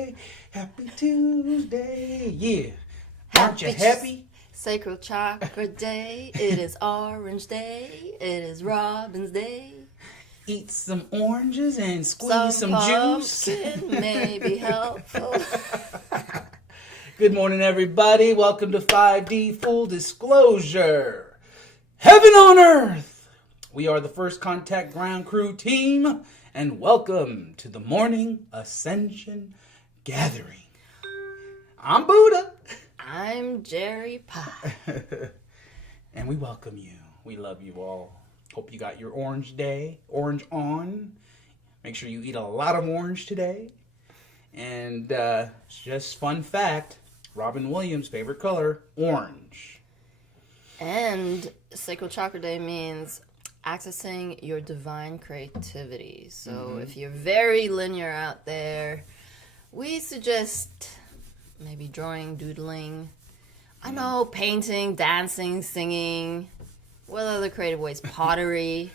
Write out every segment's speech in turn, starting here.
Tuesday. Happy Tuesday. Yeah. Aren't you happy? Sacral Chakra Day. It is Orange Day. It is Robin's Day. Eat some oranges and squeeze some juice. May be helpful. Good morning, everybody. Welcome to 5D Full Disclosure. Heaven on Earth. We are the First Contact Ground Crew team, and welcome to the morning Ascension gathering. I'm Buddha. I'm Jerry Pie. And we welcome you. We love you all. Hope you got your orange on. Make sure you eat a lot of orange today. And just fun fact, Robin Williams' favorite color, orange. And Sacral Chakra Day means accessing your divine creativity. So if you're very linear out there, we suggest maybe drawing, doodling, I know, painting, dancing, singing. What other creative ways? Pottery.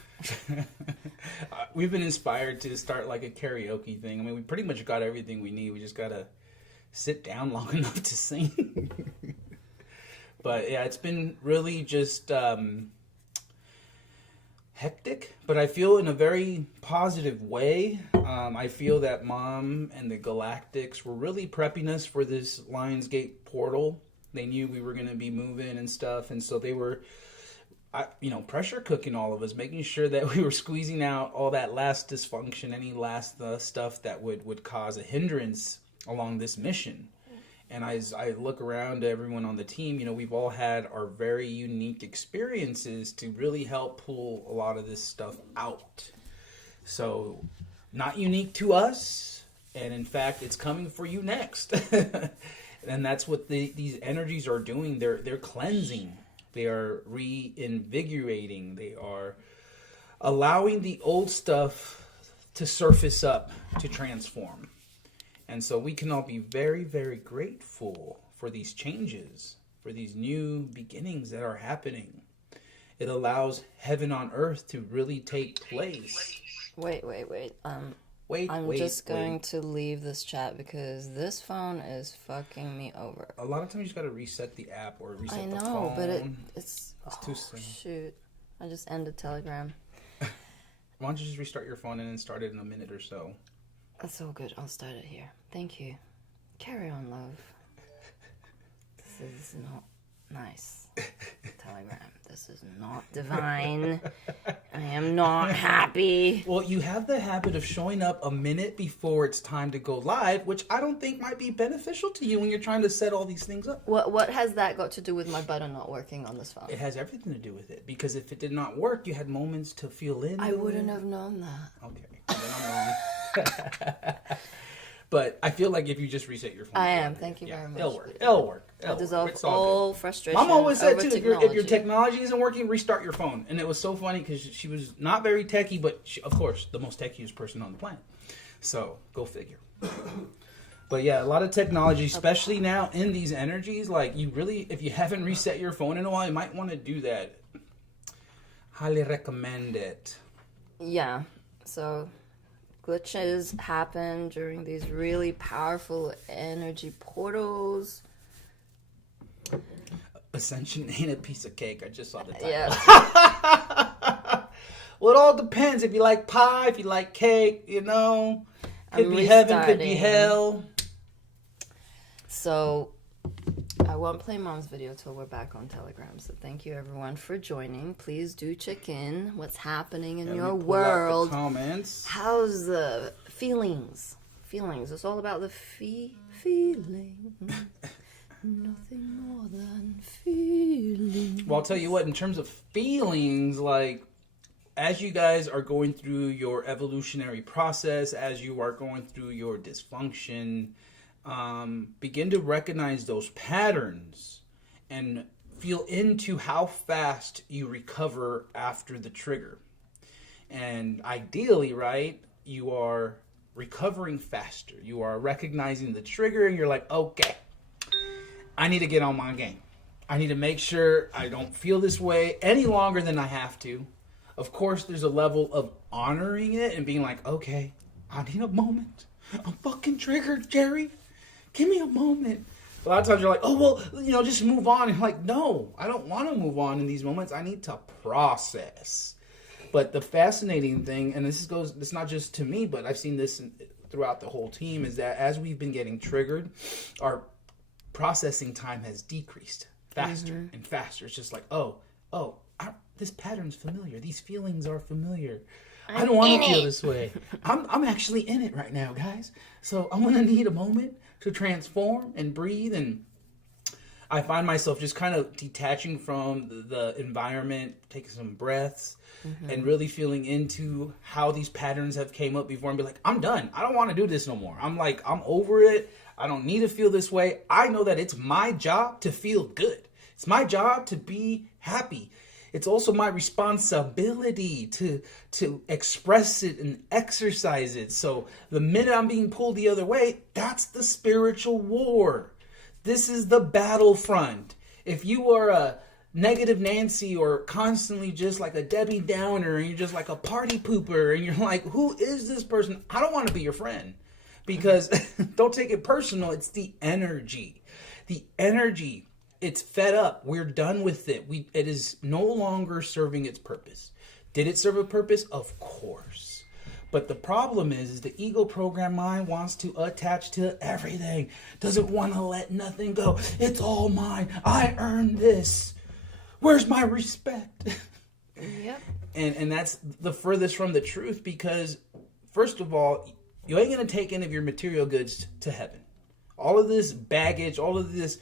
We've been inspired to start like a karaoke thing. I mean, we pretty much got everything we need. We just got to sit down long enough to sing. But yeah, it's been really just hectic, but I feel in a very positive way. I feel that Mom and the Galactics were really prepping us for this Lionsgate portal. They knew we were going to be moving and stuff, and so they were pressure cooking all of us, making sure that we were squeezing out all that last dysfunction, any last stuff that would cause a hindrance along this mission. And as I look around to everyone on the team, we've all had our very unique experiences to really help pull a lot of this stuff out. So, not unique to us, and in fact, it's coming for you next. And that's what these energies are doing. They're cleansing. They are reinvigorating. They are allowing the old stuff to surface up, to transform. And so we can all be very, very grateful for these changes, for these new beginnings that are happening. It allows heaven on earth to really take place. Wait. I'm just going to leave this chat because this phone is fucking me over. A lot of times you just got to reset the app or reset the phone. I know, but it's too soon. Shoot. I just ended Telegram. Why don't you just restart your phone and then start it in a minute or so? That's all good. I'll start it here. Thank you. Carry on, love. This is not nice. Telegram. This is not divine. I am not happy. Well, you have the habit of showing up a minute before it's time to go live, which I don't think might be beneficial to you when you're trying to set all these things up. What has that got to do with my button not working on this phone? It has everything to do with it, because if it did not work, you had moments to feel in. I wouldn't have known that. Okay, then I'm wrong. But I feel like if you just reset your phone, I am. Thank you very much. It'll work. I dissolve all frustration. Mom always said too, technology. if your technology isn't working, restart your phone. And it was so funny because she was not very techie, but she, of course, the most techiest person on the planet. So go figure. But yeah, a lot of technology, especially now in these energies, like you really, if you haven't reset your phone in a while, you might want to do that. Highly recommend it. Yeah. So glitches happen during these really powerful energy portals. Ascension ain't a piece of cake. I just saw the title. Yeah. Well, it all depends. If you like pie, if you like cake, could be heaven, could be hell. So I won't play Mom's video till we're back on Telegram. So thank you everyone for joining. Please do check in. What's happening in your world? Comments. How's the feelings? It's all about the feeling. Nothing more than feelings. Well, I'll tell you what, in terms of feelings, like, as you guys are going through your evolutionary process, as you are going through your dysfunction, begin to recognize those patterns and feel into how fast you recover after the trigger. And ideally, right, you are recovering faster. You are recognizing the trigger and you're like, okay, I need to get on my game. I need to make sure I don't feel this way any longer than I have to. Of course, there's a level of honoring it and being like, okay, I need a moment. I'm fucking triggered, Jerry. Give me a moment. A lot of times you're like, oh, well, just move on. And you're like, no, I don't want to move on in these moments. I need to process. But the fascinating thing, and it's not just to me, but I've seen this throughout the whole team, is that as we've been getting triggered, our processing time has decreased faster and faster. It's just like, this pattern's familiar. These feelings are familiar. I don't want to feel this way. I'm actually in it right now, guys. So I'm going to need a moment to transform and breathe. And I find myself just kind of detaching from the environment, taking some breaths, and really feeling into how these patterns have came up before and be like, I'm done. I don't want to do this no more. I'm over it. I don't need to feel this way. I know that it's my job to feel good. It's my job to be happy. It's also my responsibility to express it and exercise it. So the minute I'm being pulled the other way, that's the spiritual war. This is the battlefront. If you are a negative Nancy or constantly just like a Debbie Downer and you're just like a party pooper and you're like, who is this person? I don't want to be your friend. Because don't take it personal. It's the energy. The energy. It's fed up. We're done with it. It is no longer serving its purpose. Did it serve a purpose? Of course. But the problem is the ego program mind wants to attach to everything. Doesn't want to let nothing go. It's all mine. I earned this. Where's my respect? Yep. And that's the furthest from the truth, because first of all, you ain't going to take any of your material goods to heaven. All of this baggage, all of this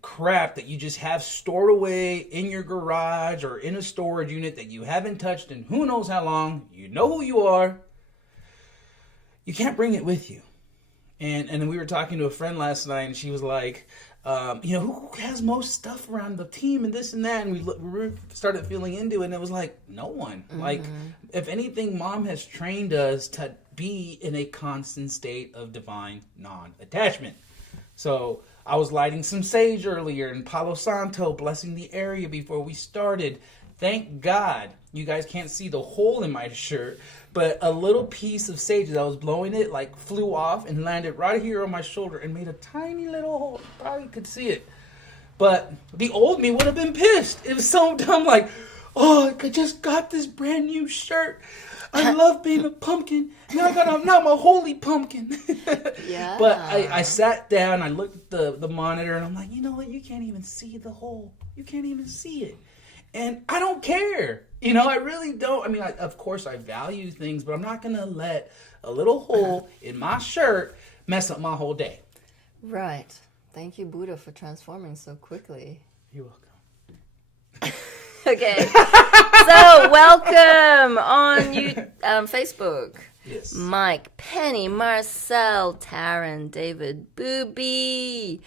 crap that you just have stored away in your garage or in a storage unit that you haven't touched in who knows how long, you know who you are, you can't bring it with you. And then we were talking to a friend last night, and she was like, who has most stuff around the team and this and that? And we started feeling into it, and it was like, no one. Like, if anything, Mom has trained us to be in a constant state of divine non-attachment. So I was lighting some sage earlier in Palo Santo, blessing the area before we started. Thank God you guys can't see the hole in my shirt, but a little piece of sage as I was blowing it flew off and landed right here on my shoulder and made a tiny little hole. You probably could see it. But the old me would have been pissed. It was so dumb, I just got this brand new shirt. I love being a pumpkin. Now I'm a holy pumpkin. Yeah. But I sat down, I looked at the monitor, and I'm like, you know what? You can't even see the hole. You can't even see it. And I don't care. I really don't. I mean, of course I value things, but I'm not going to let a little hole in my shirt mess up my whole day. Right. Thank you, Buddha, for transforming so quickly. You're welcome. Okay. So, welcome on Facebook. Yes. Mike, Penny, Marcel, Taryn, David, Booby,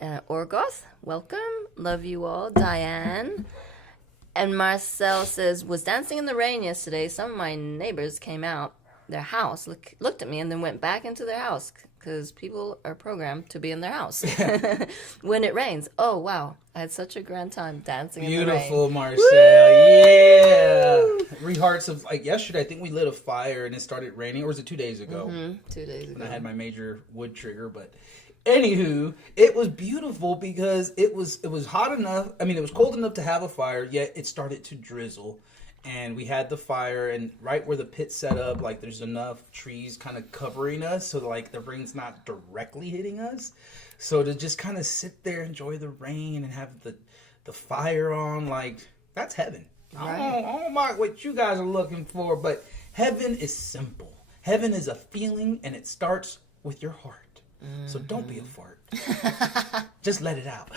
Orgoth, welcome. Love you all. Diane. And Marcel says, was dancing in the rain yesterday. Some of my neighbors came out their house, looked at me, and then went back into their house because people are programmed to be in their house when it rains. Oh, wow. I had such a grand time dancing in the rain. Beautiful, Marcel. Woo! Yeah. Hearts of, yesterday, I think we lit a fire and it started raining. Or was it 2 days ago? 2 days ago. And I had my major wood trigger, but... Anywho, it was beautiful because it was hot enough. I mean, it was cold enough to have a fire, yet it started to drizzle. And we had the fire, and right where the pit set up, there's enough trees kind of covering us so the rain's not directly hitting us. So to just kind of sit there, enjoy the rain, and have the fire on, that's heaven. Right. I don't mind what you guys are looking for, but heaven is simple. Heaven is a feeling, and it starts with your heart. So don't be a fart. Just let it out.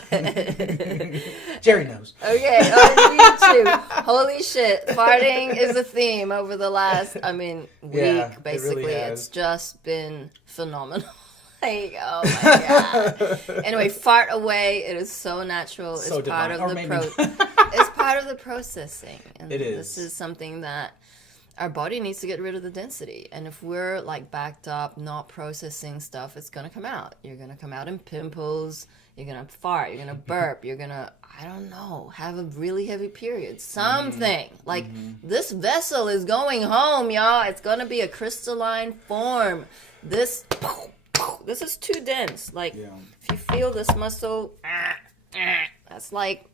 Jerry knows. Okay, on YouTube. Holy shit. Farting is a theme over the last, week, basically. It really it's just been phenomenal. Oh my God. Anyway, fart away. It is so natural. It's so part divine. of it's part of the processing. And it is. This is something that our body needs to get rid of the density. And if we're backed up, not processing stuff, it's going to come out. You're going to come out in pimples. You're going to fart. You're going to burp. You're going to, have a really heavy period. Something. This vessel is going home, y'all. It's going to be a crystalline form. This is too dense. Like, if you feel this muscle, that's like,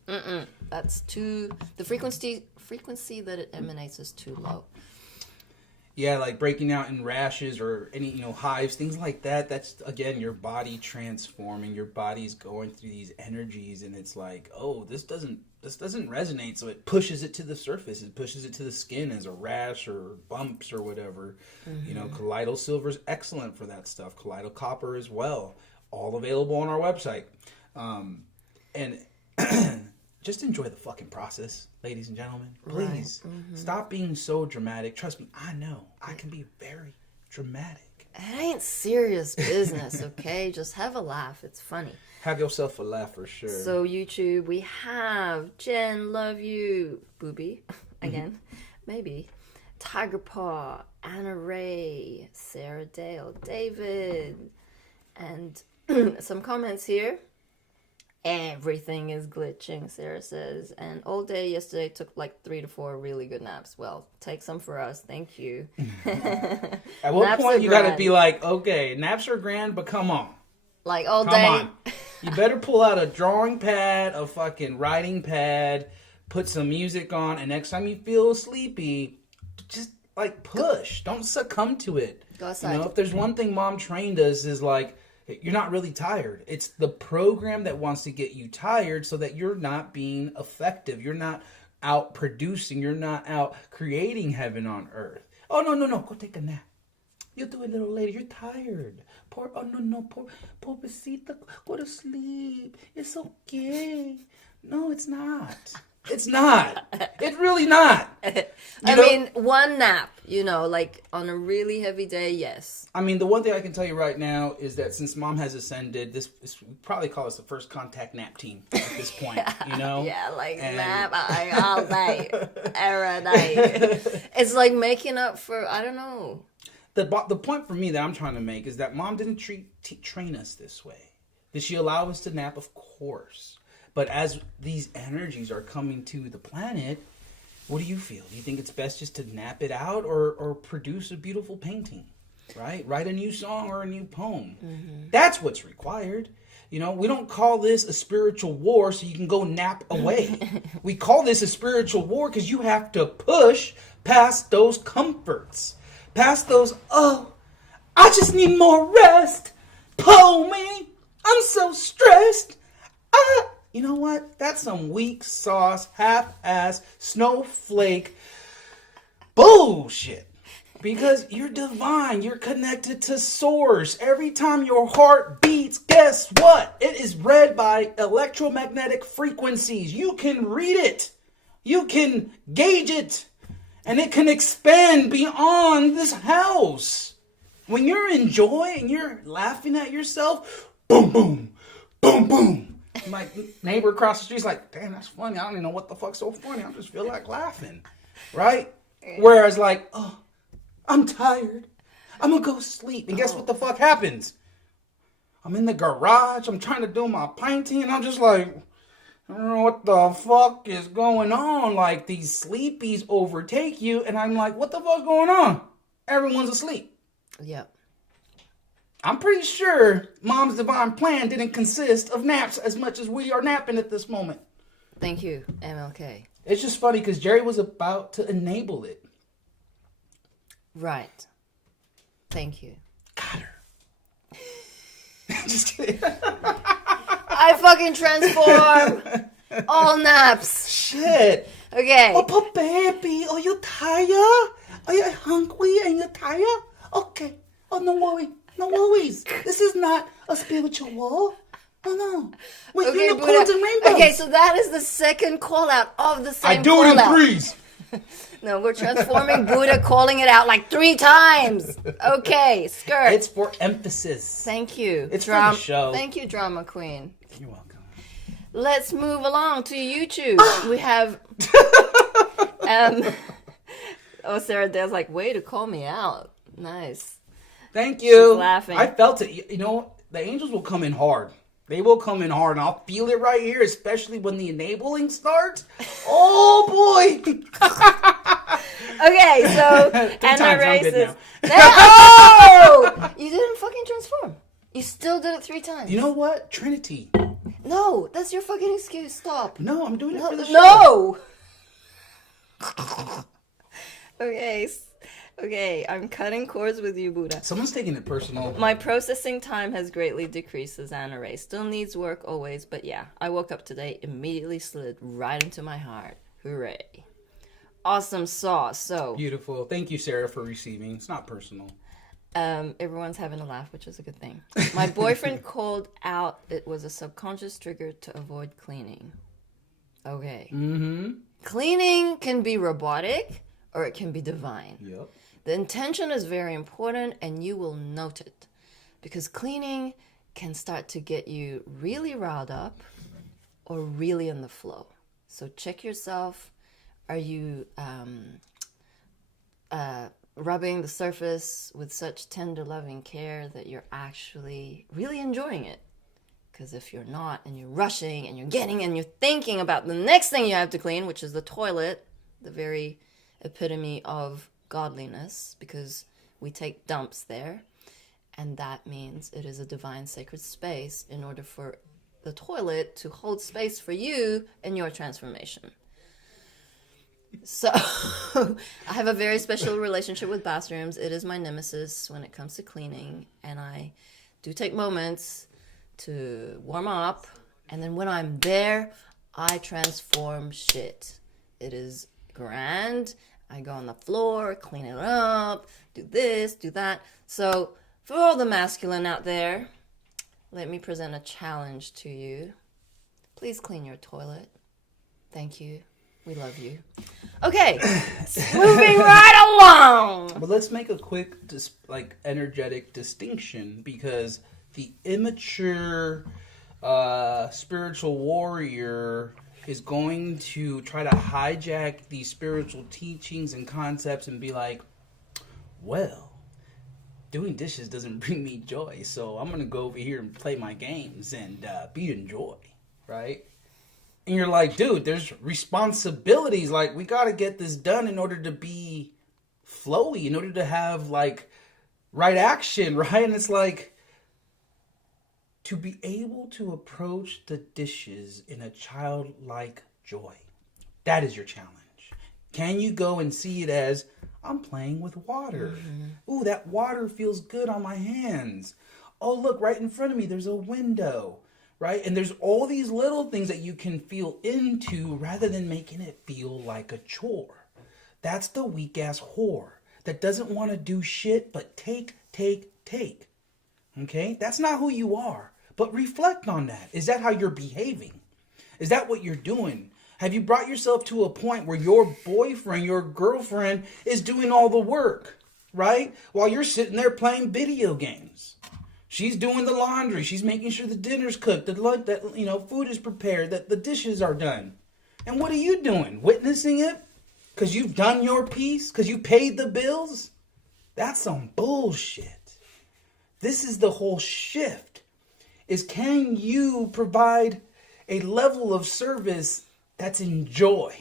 that's too, the frequency that it emanates is too low. Yeah, like breaking out in rashes or any, hives, things like that. That's, again, your body transforming. Your body's going through these energies, and it's like, oh, this doesn't resonate. So it pushes it to the surface. It pushes it to the skin as a rash or bumps or whatever. Colloidal silver is excellent for that stuff. Colloidal copper as well. All available on our website. And just enjoy the fucking process, ladies and gentlemen. Please stop being so dramatic. Trust me, I know I can be very dramatic. It ain't serious business, okay? Just have a laugh. It's funny. Have yourself a laugh for sure. So YouTube, we have Jen, love you, Booby, again, maybe. Tiger Paw, Anna Ray, Sarah Dale, David, and some comments here. Everything is glitching, Sarah says. And all day yesterday took like 3 to 4 really good naps. Well, take some for us. Thank you. At what point you got to be like, okay, naps are grand, but come on. Like all day. Come on. You better pull out a drawing pad, a fucking writing pad, put some music on, and next time you feel sleepy, just like push. Don't succumb to it. Go outside. If there's one thing Mom trained us is like, you're not really tired. It's the program that wants to get you tired so that you're not being effective. You're not out producing. You're not out creating heaven on earth. Oh, no. Go take a nap. You'll do it a little later. You're tired. Poor besita. Go to sleep. It's okay. No, it's not. It's not. It's really not. I mean, one nap, like on a really heavy day, yes. I mean, the one thing I can tell you right now is that since Mom has ascended, this we probably call us the first contact nap team at this point, Yeah, like nap all day, every day. It's like making up for, I don't know. The point for me that I'm trying to make is that Mom didn't train us this way. Did she allow us to nap? Of course. But as these energies are coming to the planet, what do you feel? Do you think it's best just to nap it out or produce a beautiful painting, right? Write a new song or a new poem. That's what's required. We don't call this a spiritual war so you can go nap away. We call this a spiritual war because you have to push past those comforts, past those, oh, I just need more rest. Pull me. I'm so stressed. You know what? That's some weak sauce, half-ass, snowflake bullshit. Because you're divine. You're connected to source. Every time your heart beats, guess what? It is read by electromagnetic frequencies. You can read it. You can gauge it. And it can expand beyond this house. When you're in joy and you're laughing at yourself, boom, boom, boom, boom. My neighbor across the street's like, damn, that's funny. I don't even know what the fuck's so funny. I just feel like laughing. Right? Whereas like, oh, I'm tired. I'm going to go sleep. And guess what the fuck happens? I'm in the garage. I'm trying to do my painting. And I'm just like, I don't know what the fuck is going on. Like these sleepies overtake you. And I'm like, what the fuck's going on? Everyone's asleep. Yep. I'm pretty sure Mom's divine plan didn't consist of naps as much as we are napping at this moment. Thank you, MLK. It's just funny because Jerry was about to enable it. Right. Thank you. Got her. Just kidding. I fucking transform. All naps. Shit. Okay. Oh, poor baby. Are you tired? Are you hungry and you're tired? Okay. Oh, no worry. No worries. This is not a spiritual war. No. We're unicorns and rainbows. Okay, so that is the second call out of the same I do it in threes. No, we're transforming Buddha, calling it out like 3 times. Okay, skirt. It's for emphasis. Thank you. It's for the show. Thank you, Drama Queen. You're welcome. Let's move along to YouTube. We have... Sarah Dale's like, way to call me out. Nice. Thank you. She's laughing. I felt it. The angels will come in hard. They will come in hard, and I'll feel it right here, especially when the enabling starts. Oh, boy. Okay, so Three and times, I I'm race good is. now. Oh! You didn't fucking transform. You still did it 3 times. You know what? Trinity. No, that's your fucking excuse. Stop. No, I'm doing it for the show. No! Okay. Okay, I'm cutting cords with you, Buddha. Someone's taking it personal. My processing time has greatly decreased, says Anna Ray. Still needs work always, but yeah. I woke up today, immediately slid right into my heart. Hooray. Awesome sauce. So, Beautiful. Thank you, Sarah, for receiving. It's not personal. everyone's having a laugh, which is a good thing. My boyfriend called out it was a subconscious trigger to avoid cleaning. Okay. Mm-hmm. Cleaning can be robotic or it can be divine. Yep. The intention is very important and you will note it because cleaning can start to get you really riled up or really in the flow. So check yourself. Are you rubbing the surface with such tender, loving care that you're actually really enjoying it? Because if you're not and you're rushing and you're thinking about the next thing you have to clean, which is the toilet, the very epitome of godliness, because we take dumps there, and that means it is a divine sacred space in order for the toilet to hold space for you and your transformation. So I have a very special relationship with bathrooms. It is my nemesis when it comes to cleaning, and I do take moments to warm up, and then when I'm there, I transform shit. It is grand. I go on the floor, clean it up, do this, do that. So for all the masculine out there, let me present a challenge to you. Please clean your toilet. Thank you. We love you. Okay, moving right along. But let's make a quick, energetic distinction, because the immature spiritual warrior is going to try to hijack these spiritual teachings and concepts and be like, well, doing dishes doesn't bring me joy, so I'm going to go over here and play my games and be in joy, right? And you're like, dude, there's responsibilities. Like, we got to get this done in order to be flowy, in order to have, like, right action, right? And it's like, to be able to approach the dishes in a childlike joy. That is your challenge. Can you go and see it as, I'm playing with water. Mm-hmm. Ooh, that water feels good on my hands. Oh, look, right in front of me, there's a window. Right? And there's all these little things that you can feel into rather than making it feel like a chore. That's the weak ass whore that doesn't want to do shit but take. Okay? That's not who you are. But reflect on that. Is that how you're behaving? Is that what you're doing? Have you brought yourself to a point where your boyfriend, your girlfriend is doing all the work, right? While you're sitting there playing video games. She's doing the laundry. She's making sure the dinner's cooked, that food is prepared, that the dishes are done. And what are you doing? Witnessing it? Because you've done your piece? Because you paid the bills? That's some bullshit. This is the whole shift. Is can you provide a level of service that's in joy?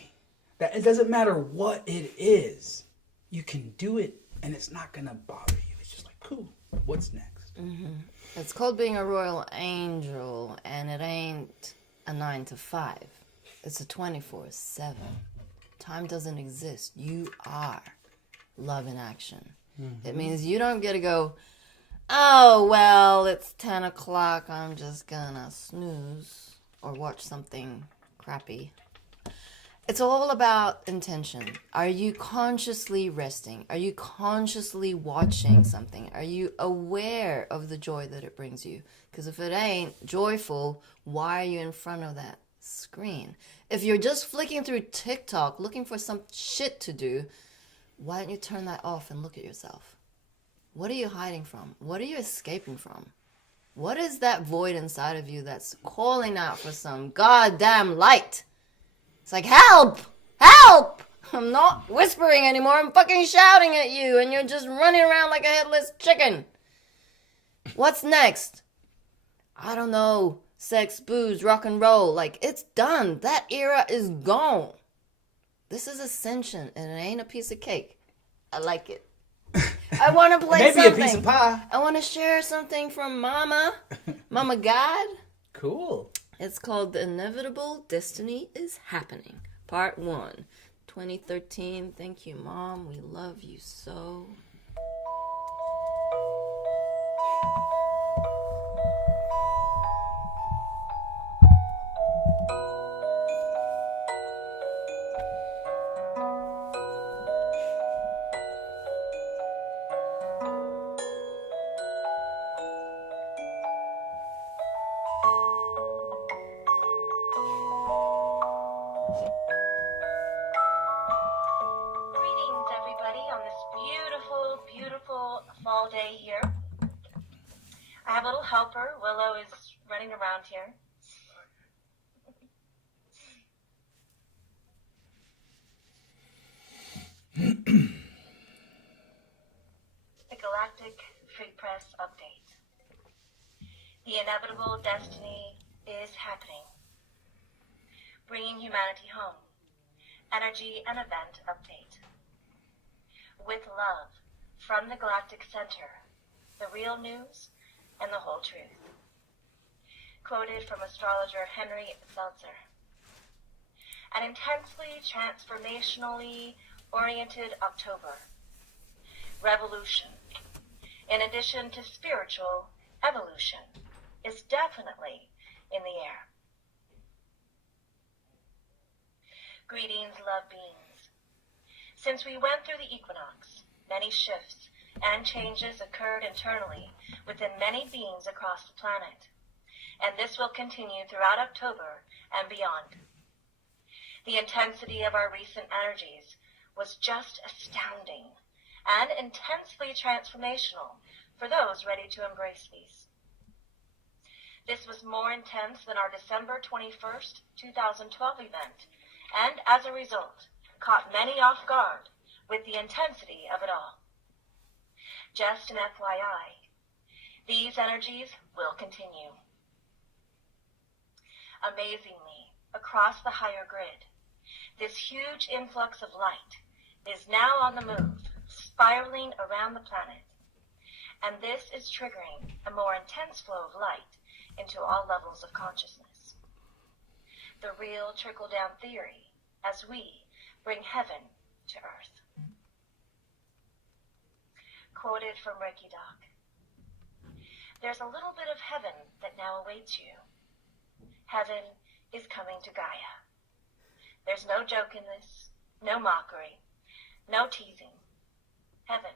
That it doesn't matter what it is. You can do it and it's not going to bother you. It's just like, cool, what's next? Mm-hmm. It's called being a royal angel, and it ain't a 9 to 5. It's a 24/7. Time doesn't exist. You are love in action. Mm-hmm. It means you don't get to go, oh, well, it's 10 o'clock. I'm just gonna snooze or watch something crappy. It's all about intention. Are you consciously resting? Are you consciously watching something? Are you aware of the joy that it brings you? Because if it ain't joyful, why are you in front of that screen? If you're just flicking through TikTok looking for some shit to do, why don't you turn that off and look at yourself? What are you hiding from? What are you escaping from? What is that void inside of you that's calling out for some goddamn light? It's like, help! Help! I'm not whispering anymore. I'm fucking shouting at you, and you're just running around like a headless chicken. What's next? I don't know. Sex, booze, rock and roll. Like, it's done. That era is gone. This is Ascension, and it ain't a piece of cake. I like it. I want to play Maybe something. a piece of pie. I want to share something from Mama God. Cool. It's called The Inevitable Destiny is Happening, Part 1, 2013. Thank you, Mom. We love you so. Fall day here. I have a little helper. Willow is running around here. The Galactic Free Press Update. The inevitable destiny is happening. Bringing humanity home. Energy and event update. With love. From the Galactic Center, the real news and the whole truth. Quoted from astrologer Henry Seltzer. An intensely transformationally oriented October. Revolution, in addition to spiritual evolution, is definitely in the air. Greetings, love beings. Since we went through the equinox, many shifts and changes occurred internally within many beings across the planet, and this will continue throughout October and beyond. The intensity of our recent energies was just astounding and intensely transformational for those ready to embrace these. This was more intense than our December 21st, 2012 event, and as a result, caught many off guard with the intensity of it all. Just an FYI, these energies will continue. Amazingly, across the higher grid, this huge influx of light is now on the move, spiraling around the planet. And this is triggering a more intense flow of light into all levels of consciousness. The real trickle-down theory as we bring heaven to earth. Quoted from Reiki Doc. There's a little bit of heaven that now awaits you. Heaven is coming to Gaia. There's no joke in this, no mockery, no teasing. Heaven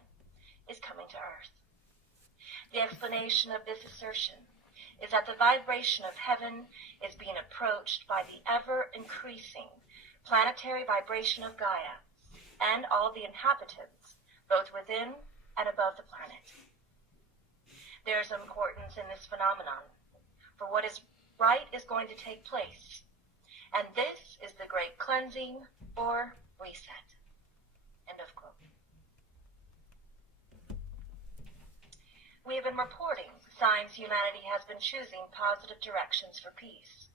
is coming to earth. The explanation of this assertion is that the vibration of heaven is being approached by the ever-increasing planetary vibration of Gaia and all the inhabitants, both within and above the planet. There is importance in this phenomenon, for what is right is going to take place, and this is the great cleansing or reset. End of quote. We have been reporting signs humanity has been choosing positive directions for peace.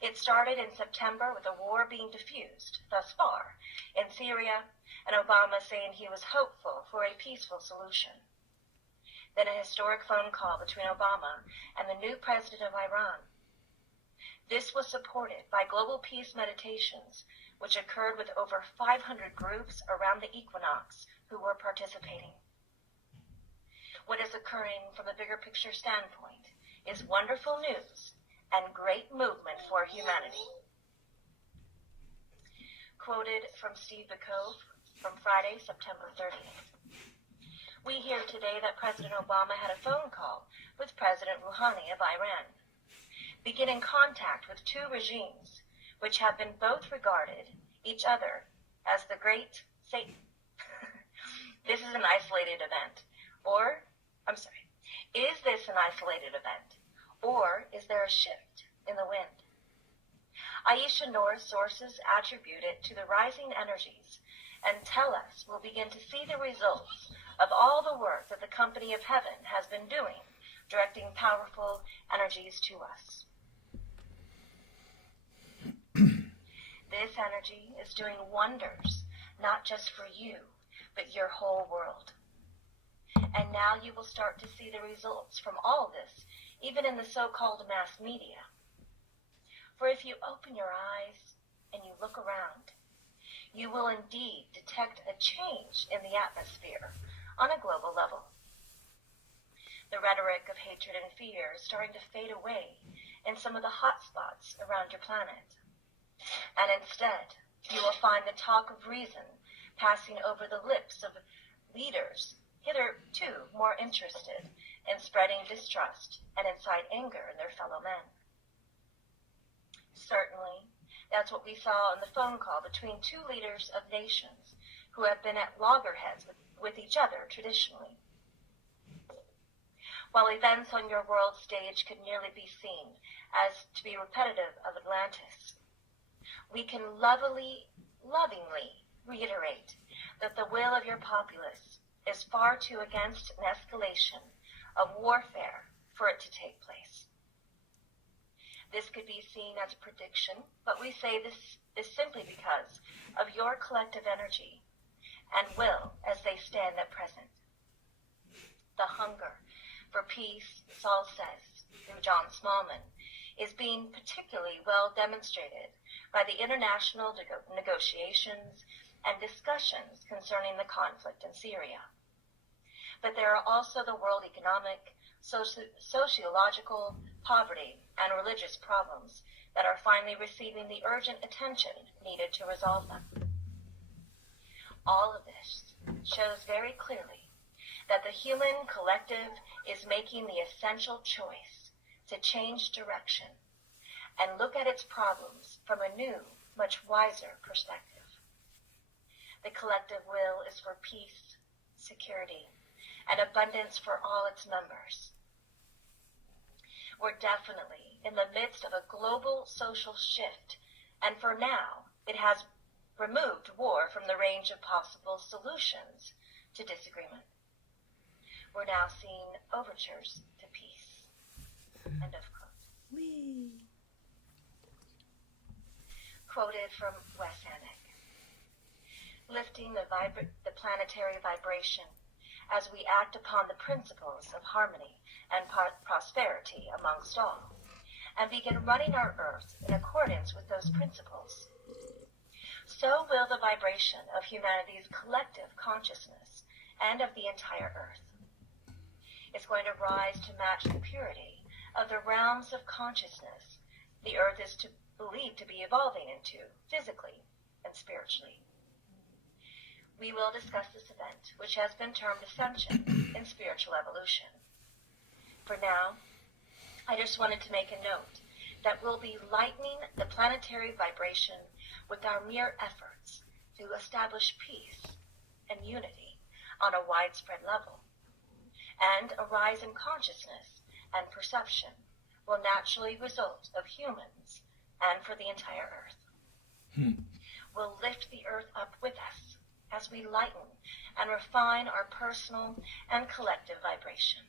It started in September with a war being diffused, thus far, in Syria, and Obama saying he was hopeful for a peaceful solution. Then a historic phone call between Obama and the new president of Iran. This was supported by global peace meditations, which occurred with over 500 groups around the equinox who were participating. What is occurring from a bigger picture standpoint is wonderful news and great movement for humanity. Quoted from Steve Bikov from Friday, September 30th. We hear today that President Obama had a phone call with President Rouhani of Iran, beginning contact with two regimes which have been both regarded each other as the great Satan. This is an isolated event. Is this an isolated event? Or is there a shift in the wind? Aisha Noor's sources attribute it to the rising energies and tell us we'll begin to see the results of all the work that the Company of Heaven has been doing, directing powerful energies to us. this energy is doing wonders, not just for you, but your whole world. And now you will start to see the results from all this, even in the so-called mass media. For if you open your eyes and you look around, you will indeed detect a change in the atmosphere on a global level. The rhetoric of hatred and fear is starting to fade away in some of the hot spots around your planet. And instead, you will find the talk of reason passing over the lips of leaders hitherto more interested in spreading distrust and incite anger in their fellow men. Certainly, that's what we saw in the phone call between two leaders of nations who have been at loggerheads with each other traditionally. While events on your world stage could nearly be seen as to be repetitive of Atlantis, we can lovingly reiterate that the will of your populace is far too against an escalation of warfare for it to take place. This could be seen as a prediction, but we say this is simply because of your collective energy and will as they stand at present. The hunger for peace, Saul says, through John Smallman, is being particularly well demonstrated by the international negotiations and discussions concerning the conflict in Syria. But there are also the world economic, sociological, poverty, and religious problems that are finally receiving the urgent attention needed to resolve them. All of this shows very clearly that the human collective is making the essential choice to change direction and look at its problems from a new, much wiser perspective. The collective will is for peace, security, and abundance for all its members. We're definitely in the midst of a global social shift, and for now, it has removed war from the range of possible solutions to disagreement. We're now seeing overtures to peace. End of quote. Whee! Quoted from Wes Annick. Lifting the planetary vibration as we act upon the principles of harmony and prosperity amongst all, and begin running our earth in accordance with those principles. So will the vibration of humanity's collective consciousness and of the entire earth. It's going to rise to match the purity of the realms of consciousness the earth is believed to be evolving into, physically and spiritually. We will discuss this event, which has been termed Ascension in spiritual evolution. For now, I just wanted to make a note that we'll be lightening the planetary vibration with our mere efforts to establish peace and unity on a widespread level. And a rise in consciousness and perception will naturally result of humans and for the entire earth. We'll lift the earth up with us as we lighten and refine our personal and collective vibration.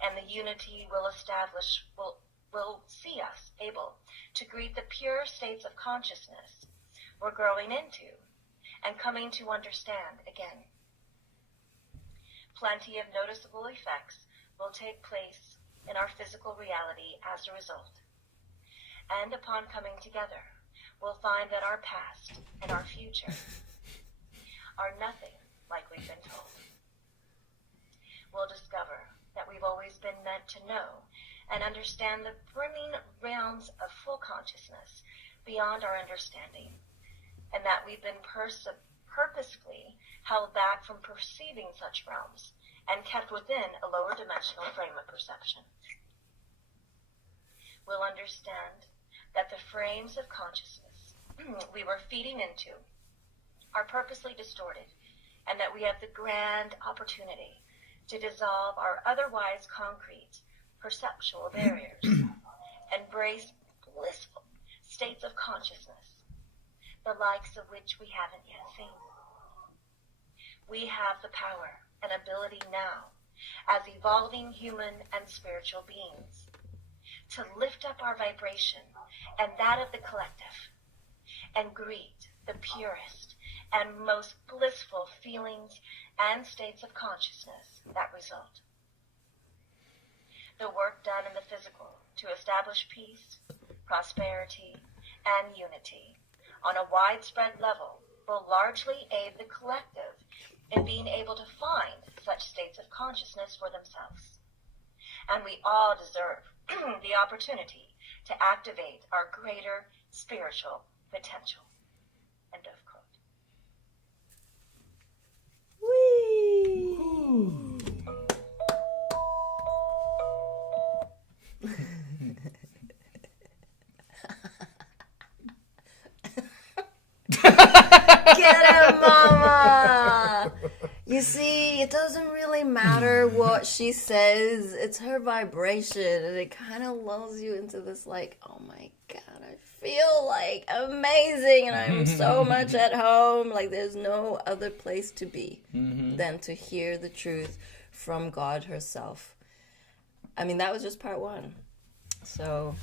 And the unity will see us able to greet the pure states of consciousness we're growing into and coming to understand again. Plenty of noticeable effects will take place in our physical reality as a result. And upon coming together, we'll find that our past and our future are nothing like we've been told. We'll discover that we've always been meant to know and understand the brimming realms of full consciousness beyond our understanding, and that we've been purposefully held back from perceiving such realms and kept within a lower dimensional frame of perception. We'll understand that the frames of consciousness we were feeding into are purposely distorted, and that we have the grand opportunity to dissolve our otherwise concrete perceptual barriers, embrace blissful states of consciousness, the likes of which we haven't yet seen. We have the power and ability now, as evolving human and spiritual beings, to lift up our vibration and that of the collective, and greet the purest and most blissful feelings and states of consciousness that result. The work done in the physical to establish peace, prosperity, and unity on a widespread level will largely aid the collective in being able to find such states of consciousness for themselves. And we all deserve the opportunity to activate our greater spiritual potential. End of quote. Get him, mama! You see, it doesn't really matter what she says. It's her vibration, and it kind of lulls you into this, like, oh my god, I feel like amazing, and I'm so much at home. Like, there's no other place to be than to hear the truth from God herself. I mean, that was just part one. So,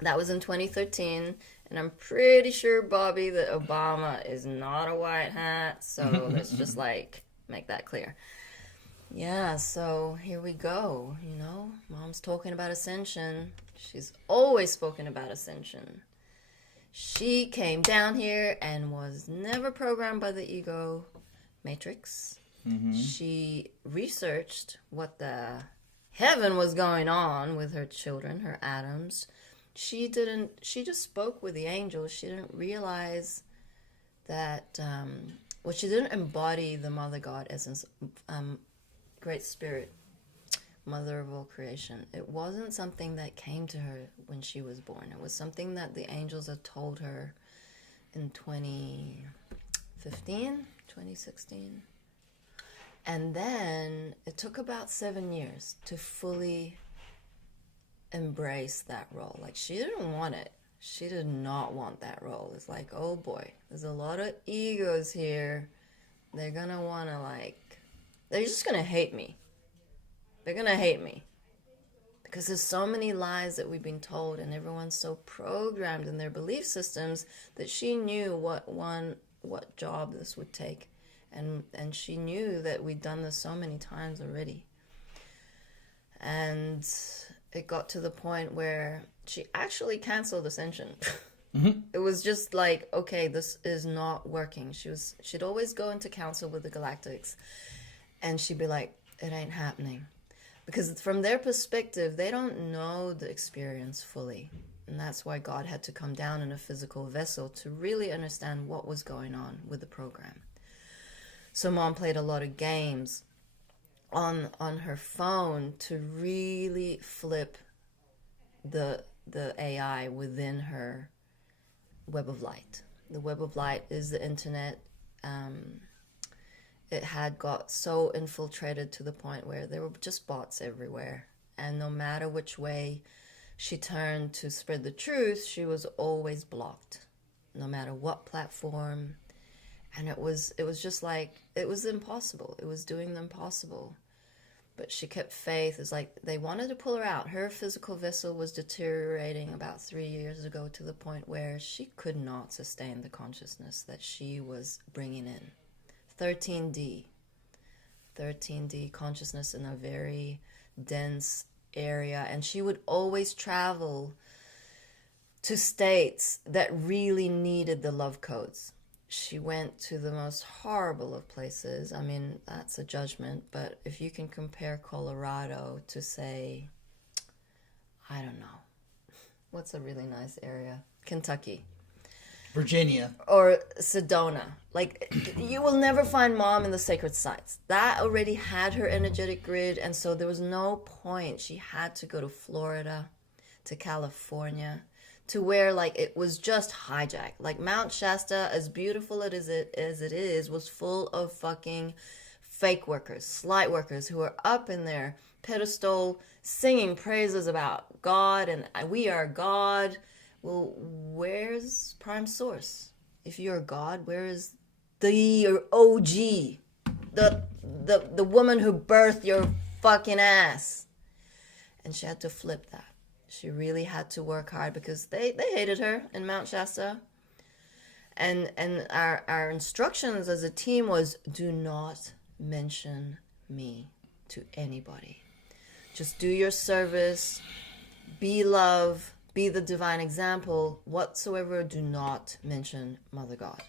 that was in 2013. And I'm pretty sure, Bobby, that Obama is not a white hat. So let's just, like, make that clear. Yeah, so here we go. You know, Mom's talking about Ascension. She's always spoken about Ascension. She came down here and was never programmed by the ego matrix. She researched what the heaven was going on with her children, her atoms. She just spoke with the angels. She didn't realize that, she didn't embody the Mother God essence, Great Spirit, Mother of all creation. It wasn't something that came to her when she was born. It was something that the angels had told her in 2015, 2016. And then it took about 7 years to fully embrace that role. Like, she didn't want it. She did not want that role. It's like, oh boy, there's a lot of egos here. They're gonna wanna, like, they're just gonna hate me. They're gonna hate me. Because there's so many lies that we've been told, and everyone's so programmed in their belief systems that she knew what job this would take. And she knew that we'd done this so many times already. And it got to the point where she actually canceled Ascension. It was just like, okay, this is not working. She'd always go into council with the Galactics, and she'd be like, it ain't happening. Because from their perspective, they don't know the experience fully. And that's why God had to come down in a physical vessel to really understand what was going on with the program. So Mom played a lot of games on her phone to really flip the AI within her web of light. The web of light is the internet. It had got so infiltrated to the point where there were just bots everywhere. And no matter which way she turned to spread the truth, she was always blocked, no matter what platform. And it was just like, it was impossible. It was doing the impossible. But she kept faith. It's like they wanted to pull her out. Her physical vessel was deteriorating about 3 years ago to the point where she could not sustain the consciousness that she was bringing in. 13D consciousness in a very dense area. And she would always travel to states that really needed the love codes. She went to the most horrible of places. I mean, that's a judgment, but if you can compare Colorado to, say, I don't know, what's a really nice area? Kentucky. Virginia. Or Sedona. Like, you will never find Mom in the sacred sites. That already had her energetic grid, and so there was no point. She had to go to Florida, to California, to where, like, it was just hijacked. Like, Mount Shasta, as beautiful as it is, was full of fucking fake workers, slight workers who are up in their pedestal singing praises about God and we are God. Well, where's Prime Source? If you're God, where is the OG? The woman who birthed your fucking ass? And she had to flip that. She really had to work hard because they hated her in Mount Shasta. And our instructions as a team was, do not mention me to anybody. Just do your service, be love, be the divine example. Whatsoever, do not mention Mother God.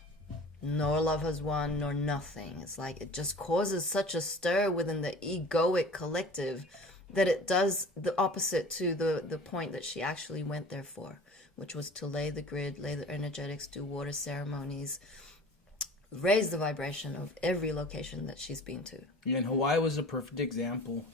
Nor love has won, nor nothing. It's like it just causes such a stir within the egoic collective that it does the opposite to the point that she actually went there for, which was to lay the grid, lay the energetics, do water ceremonies, raise the vibration of every location that she's been to. Yeah, and Hawaii was a perfect example.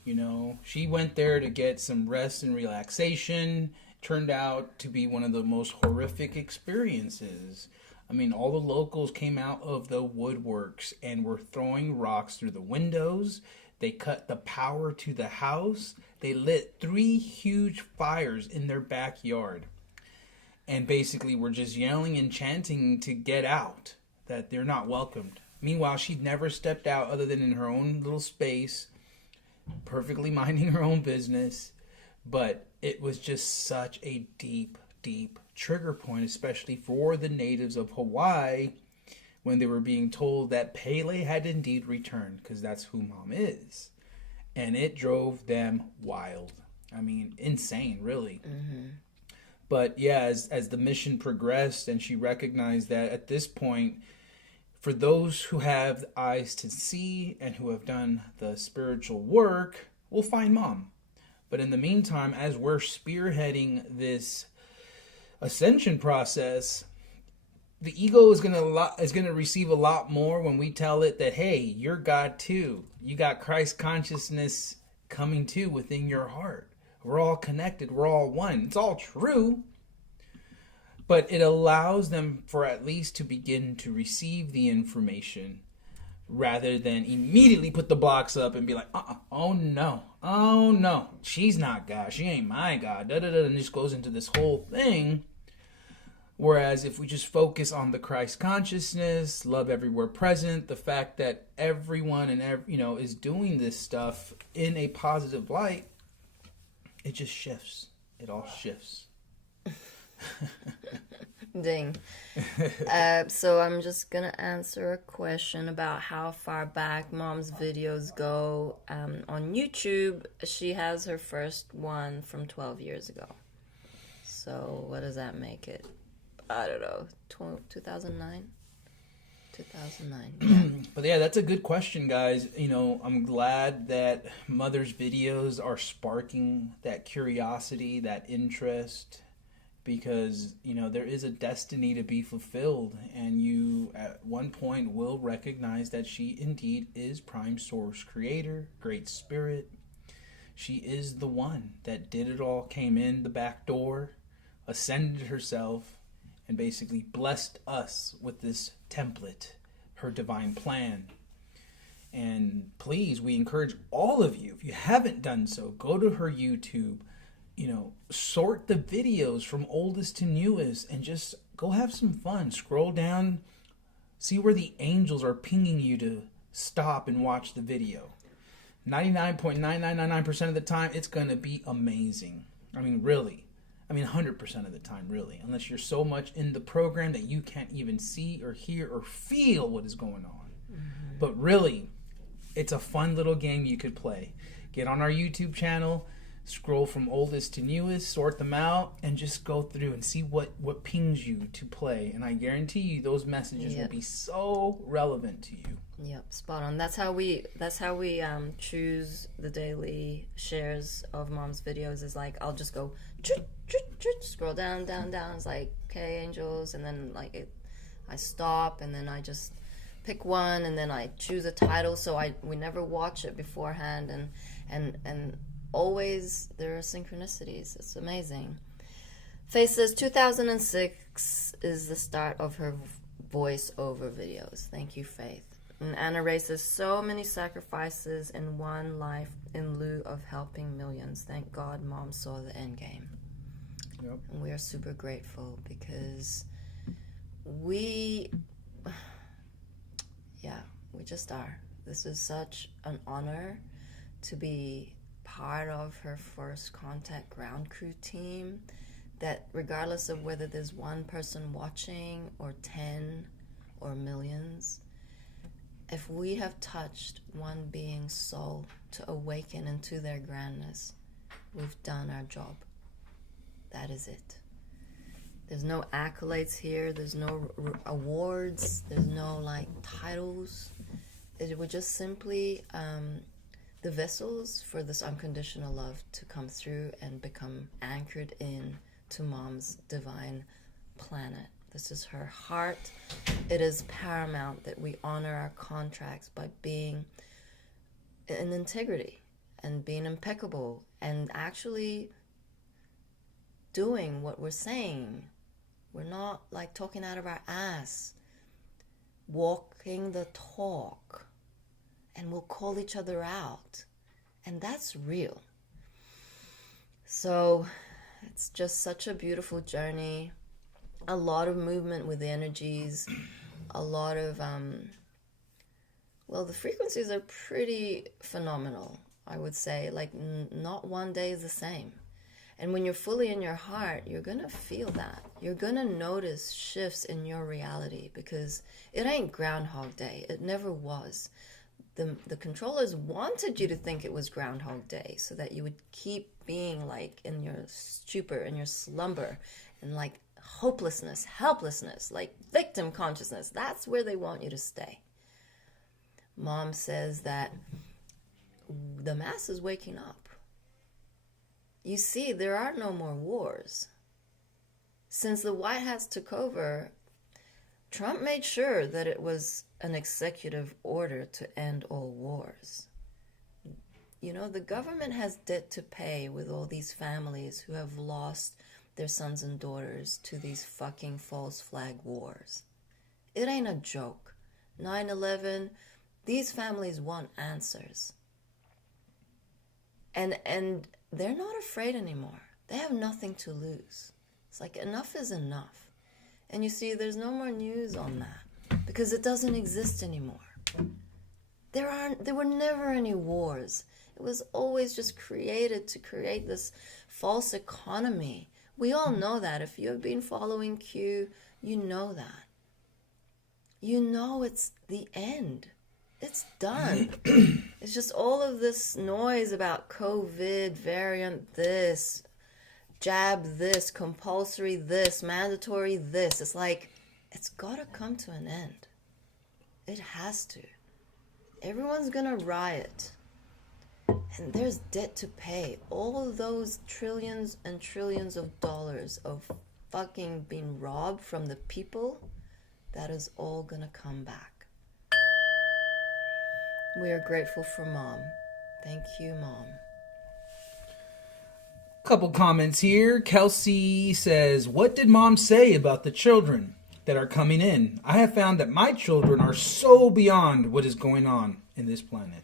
She went there to get some rest and relaxation. Turned out to be one of the most horrific experiences. I mean, all the locals came out of the woodworks and were throwing rocks through the windows. They cut the power to the house. They lit 3 huge fires in their backyard. And basically were just yelling and chanting to get out, that they're not welcomed. Meanwhile, she'd never stepped out other than in her own little space, perfectly minding her own business. But it was just such a deep, deep trigger point, especially for the natives of Hawaii, when they were being told that Pele had indeed returned, because that's who Mom is. And it drove them wild. I mean, insane, really. Mm-hmm. But yeah, as the mission progressed and she recognized that at this point, for those who have eyes to see and who have done the spiritual work, we'll find Mom. But in the meantime, as we're spearheading this ascension process, the ego is gonna receive a lot more when we tell it that, hey, you're God too. You got Christ consciousness coming too within your heart. We're all connected. We're all one. It's all true. But it allows them for at least to begin to receive the information rather than immediately put the blocks up and be like, oh no, she's not God. She ain't my God. And just goes into this whole thing. Whereas if we just focus on the Christ consciousness, love everywhere present, the fact that everyone and is doing this stuff in a positive light, it just shifts. It all shifts. Ding. So I'm just gonna answer a question about how far back Mom's videos go. On YouTube, she has her first one from 12 years ago. So what does that make it? I don't know, 2009? 2009, yeah. But yeah, that's a good question, guys. I'm glad that Mother's videos are sparking that curiosity, that interest, because, there is a destiny to be fulfilled, and you at one point will recognize that she indeed is Prime Source Creator, Great Spirit. She is the one that did it all, came in the back door, ascended herself, and basically blessed us with this template, her divine plan. And please, we encourage all of you, if you haven't done so, go to her YouTube, sort the videos from oldest to newest and just go have some fun. Scroll down, see where the angels are pinging you to stop and watch the video. 99.9999% of the time, it's going to be amazing. I mean, really. 100% of the time, really. Unless you're so much in the program that you can't even see or hear or feel what is going on. Mm-hmm. But really, it's a fun little game you could play. Get on our YouTube channel, scroll from oldest to newest, sort them out, and just go through and see what pings you to play. And I guarantee you those messages will be so relevant to you. Yep, spot on. That's how we choose the daily shares of Mom's videos. Is like, I'll just go scroll down. It's like, okay, angels, and then I stop, and then I just pick one, and then I choose a title. So we never watch it beforehand, and always there are synchronicities. It's amazing. Faith says 2006 is the start of her voiceover videos. Thank you, Faith. And Anna Ray says, so many sacrifices in one life in lieu of helping millions. Thank God Mom saw the end game. Yep. And we are super grateful because we just are. This is such an honor to be part of her first contact ground crew team, that regardless of whether there's one person watching or 10 or millions, if we have touched one being's soul to awaken into their grandness, we've done our job. That is it. There's no accolades here. There's no awards. There's no like titles. It would just simply the vessels for this unconditional love to come through and become anchored in to Mom's divine planet. This is her heart. It is paramount that we honor our contracts by being in integrity and being impeccable and actually doing what we're saying. We're not like talking out of our ass, walking the talk, and we'll call each other out. And that's real. So it's just such a beautiful journey. A lot of movement with the energies, a lot of, the frequencies are pretty phenomenal, I would say. Like, not one day is the same. And when you're fully in your heart, you're going to feel that. You're going to notice shifts in your reality because it ain't Groundhog Day. It never was. The controllers wanted you to think it was Groundhog Day so that you would keep being like in your stupor, in your slumber, and like hopelessness, helplessness, like victim consciousness. That's where they want you to stay. Mom says that the mass is waking up. You see, there are no more wars. Since the White Hats took over, Trump made sure that it was an executive order to end all wars. You know, the government has debt to pay with all these families who have lost their sons and daughters to these fucking false flag wars. It ain't a joke. 9/11, these families want answers. And they're not afraid anymore. They have nothing to lose. It's like enough is enough. And you see, there's no more news on that because it doesn't exist anymore. There were never any wars. It was always just created to create this false economy. We all know that. If you have been following Q, you know that. You know it's the end. It's done. It's just all of this noise about COVID, variant this, jab this, compulsory this, mandatory this. It's like, it's got to come to an end. It has to. Everyone's going to riot. And there's debt to pay. All of those trillions and trillions of dollars of fucking being robbed from the people, that is all going to come back. We are grateful for Mom. Thank you, Mom. Couple comments here. Kelsey says, what did Mom say about the children that are coming in? I have found that my children are so beyond what is going on in this planet.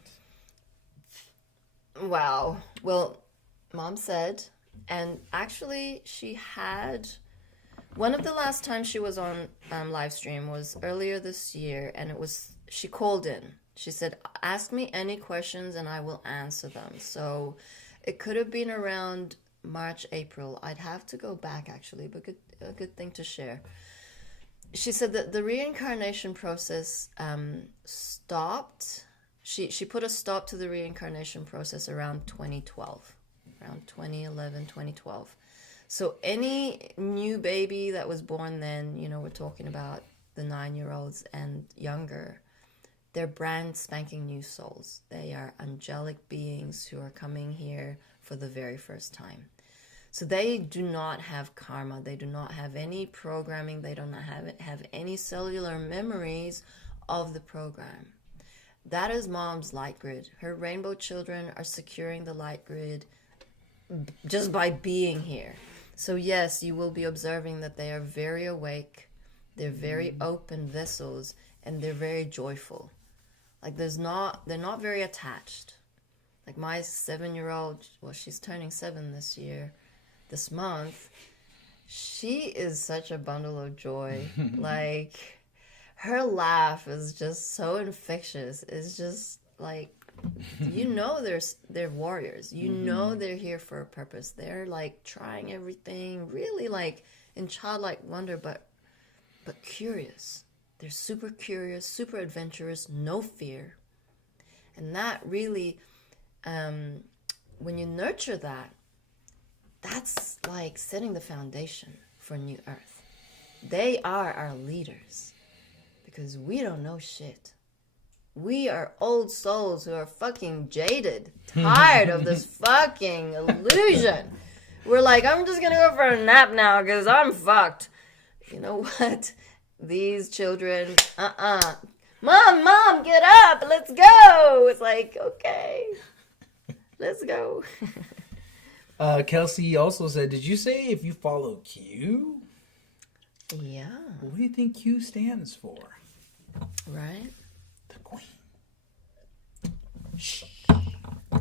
Wow. Well, Mom said, and actually she had, one of the last times she was on live stream was earlier this year, and she called in. She said, ask me any questions and I will answer them. So it could have been around March, April. I'd have to go back actually, but a good thing to share. She said that the reincarnation process stopped. She put a stop to the reincarnation process around 2012, around 2011, 2012. So any new baby that was born then, you know, we're talking about the 9-year-olds and younger, they're brand spanking new souls. They are angelic beings who are coming here for the very first time. So they do not have karma. They do not have any programming. They don't have any cellular memories of the program. That is Mom's light grid. Her rainbow children are securing the light grid just by being here. So yes, you will be observing that they are very awake. They're very open vessels and they're very joyful. Like they're not very attached. Like my 7-year-old, well, she's turning 7 this month. She is such a bundle of joy. Like her laugh is just so infectious. It's just like You know they're warriors. You know they're here for a purpose. They're like trying everything, really like in childlike wonder, but curious. They're super curious, super adventurous, no fear. And that really, when you nurture that, that's like setting the foundation for New Earth. They are our leaders because we don't know shit. We are old souls who are fucking jaded, tired of this fucking illusion. We're like, I'm just gonna go for a nap now because I'm fucked. You know what? These children, Mom, get up, let's go. It's like, okay, let's go. Kelsey also said, did you say if you follow Q? Yeah. What do you think Q stands for? Right? The Queen. Shh.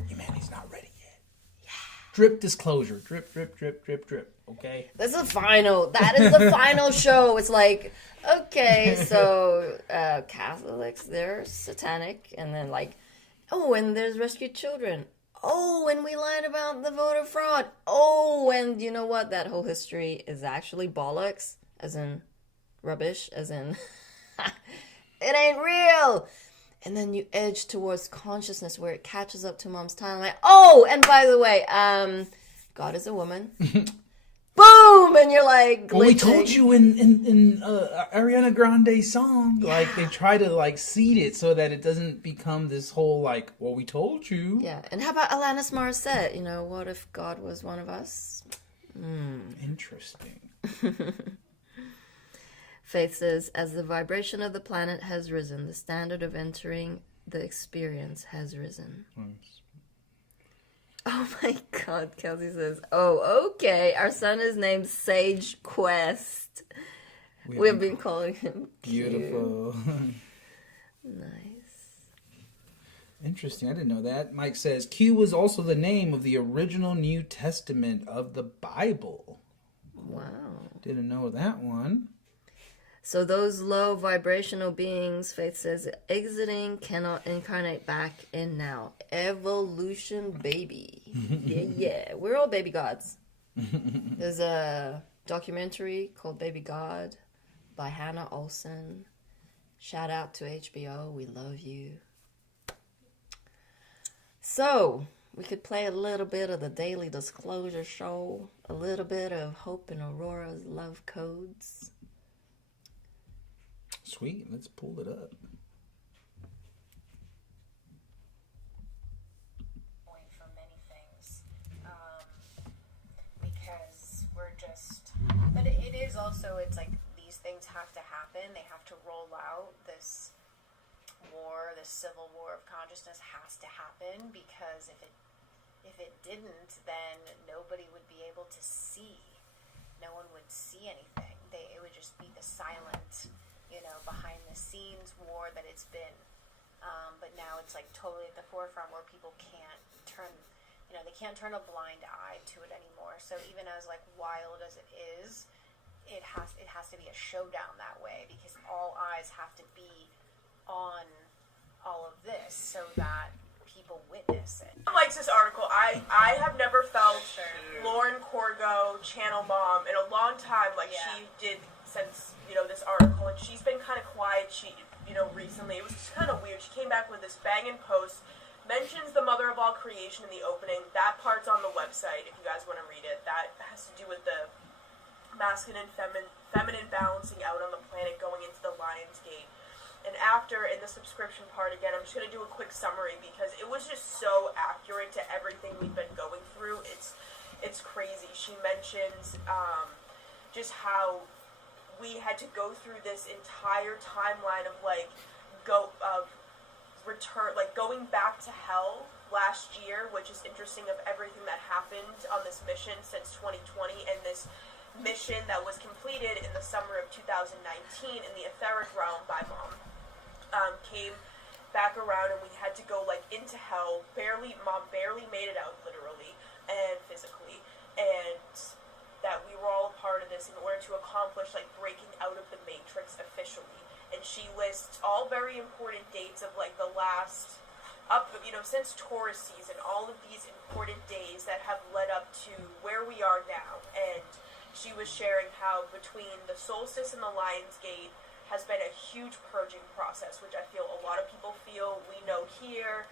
Humanity's not ready yet. Yeah. Drip disclosure. Drip, drip, drip, drip, drip. Okay? That is the final show. It's like, okay, so Catholics, they're satanic. And then like, oh, and there's rescued children. Oh, and we lied about the voter fraud. Oh, and you know what? That whole history is actually bollocks, as in rubbish, as in it ain't real. And then you edge towards consciousness where it catches up to Mom's timeline. Like, oh, and by the way, God is a woman. Boom! And you're like, glitching. Well, we told you in Ariana Grande's song, like they try to like seed it so that it doesn't become this whole like, well, we told you. Yeah, and how about Alanis Morissette? You know, what if God was one of us? Interesting. Faith says, as the vibration of the planet has risen, the standard of entering the experience has risen. Oh my God, Kelsey says, oh, okay. Our son is named Sage Quest. We've been calling him Q. Beautiful. Nice. Interesting. I didn't know that. Mike says, Q was also the name of the original New Testament of the Bible. Wow. Didn't know that one. So those low vibrational beings, Faith says, exiting cannot incarnate back in now. Evolution, baby. Yeah. We're all baby gods. There's a documentary called Baby God by Hannah Olsen. Shout out to HBO. We love you. So, we could play a little bit of the Daily Disclosure Show. A little bit of Hope and Aurora's Love Codes. Sweet, let's pull it up. For many things, because we're just. But it is also. It's like these things have to happen. They have to roll out. This war, this civil war of consciousness, has to happen because if it didn't, then nobody would be able to see. No one would see anything. It would just be the silent, behind the scenes war that it's been. But now it's like totally at the forefront where people can't turn, they can't turn a blind eye to it anymore. So even as like wild as it is, it has to be a showdown that way because all eyes have to be on all of this so that people witness it. Likes this article. I have never felt Lauren Corgo channel mom in a long time like she did since this article, and she's been kind of quiet. She recently it was just kind of weird. She came back with this banging post, mentions the mother of all creation in the opening. That part's on the website if you guys want to read it. That has to do with the masculine and feminine balancing out on the planet going into the Lion's Gate. And after, in the subscription part, again, I'm just going to do a quick summary because it was just so accurate to everything we've been going through. It's crazy. She mentions just how we had to go through this entire timeline of going back to hell last year, which is interesting, of everything that happened on this mission since 2020, and this mission that was completed in the summer of 2019 in the etheric realm by Mom. Came back around and we had to go into hell. Mom barely made it out, literally and physically, and that we were all a part of this in order to accomplish breaking out of the matrix officially. And she lists all very important dates of the last since Taurus season, all of these important days that have led up to where we are now. And she was sharing how between the solstice and the Lion's Gate has been a huge purging process, which I feel a lot of people feel. We know here,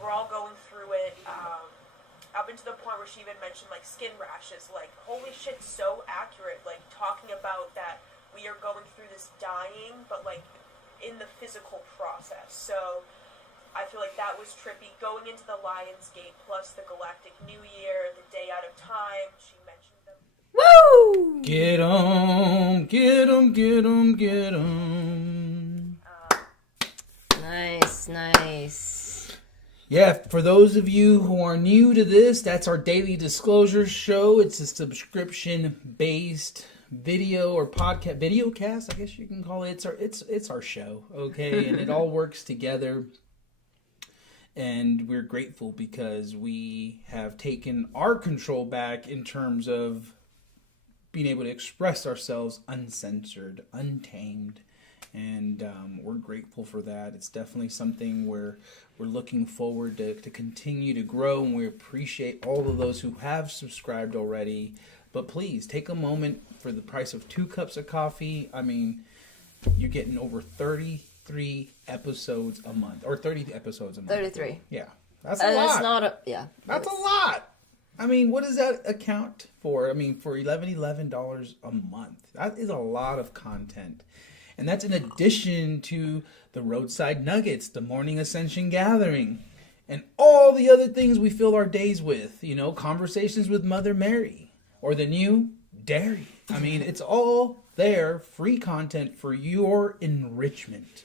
we're all going through it. Up into the point where she even mentioned like skin rashes. Like, holy shit, so accurate. Like, talking about that we are going through this dying, but like in the physical process. So I feel like that was trippy. Going into the Lion's Gate plus the Galactic New Year, the day out of time, she mentioned them. Woo! Get 'em, get 'em, get 'em, get 'em. Nice. Yeah, for those of you who are new to this, that's our daily disclosure show. It's a subscription-based video or podcast, video cast, I guess you can call it. It's our show, okay? And it all works together. And we're grateful because we have taken our control back in terms of being able to express ourselves uncensored, untamed. And we're grateful for that. It's definitely something where we're looking forward to continue to grow. And we appreciate all of those who have subscribed already. But please, take a moment for the price of 2 cups of coffee. I mean, you're getting over 33 episodes a month, or 30 episodes a month. 33. Yeah, that's a lot. It's not a, yeah. That's a lot. I mean, what does that account for? I mean, for $11 a month, that is a lot of content. And that's in addition to the roadside nuggets, the morning Ascension gathering, and all the other things we fill our days with. You know, conversations with Mother Mary, or the new dairy. I mean, it's all there, free content for your enrichment.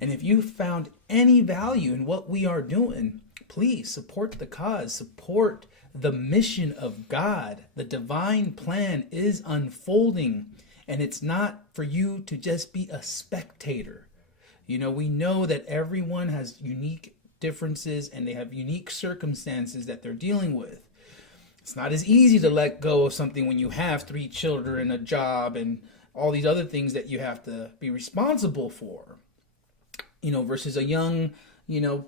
And if you found any value in what we are doing, please support the cause, support the mission of God. The divine plan is unfolding, and it's not for you to just be a spectator. You know, we know that everyone has unique differences and they have unique circumstances that they're dealing with. It's not as easy to let go of something when you have 3 children, a job, and all these other things that you have to be responsible for. You know, versus a young, you know,